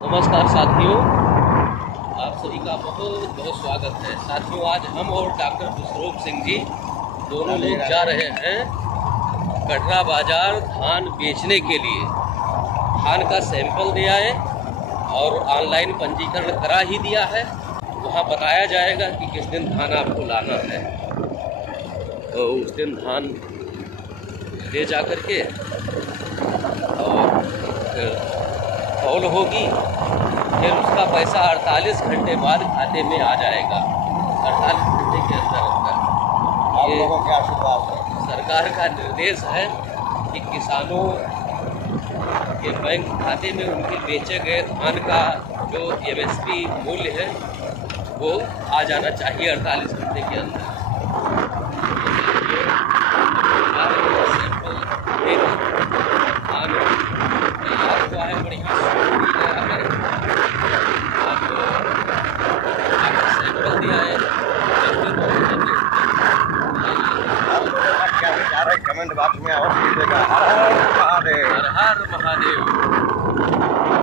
नमस्कार साथियों, आप सभी का बहुत बहुत स्वागत है। साथियों, आज हम और डॉक्टर खुशरूप सिंह जी दोनों लोग जा रहे हैं कटरा बाज़ार धान बेचने के लिए। धान का सैंपल दिया है और ऑनलाइन पंजीकरण करा ही दिया है। वहाँ बताया जाएगा कि किस दिन धान आपको लाना है, तो उस दिन धान ले जा कर के और तौल होगी, फिर उसका पैसा 48 घंटे बाद खाते में आ जाएगा। 48 घंटे के अंदर आप लोगों के आशीर्वाद है। सरकार का निर्देश है कि किसानों के बैंक खाते में उनके बेचे गए धान का जो MSP मूल्य है वो आ जाना चाहिए 48 घंटे के अंदर। सैंपल धान तैयार हुआ है, बढ़िया सैंपल दिया है। आप लोगों का क्या विचार है कमेंट बॉक्स में अवश्य दीजिएगा। हर हर महादेव। हर हर महादेव।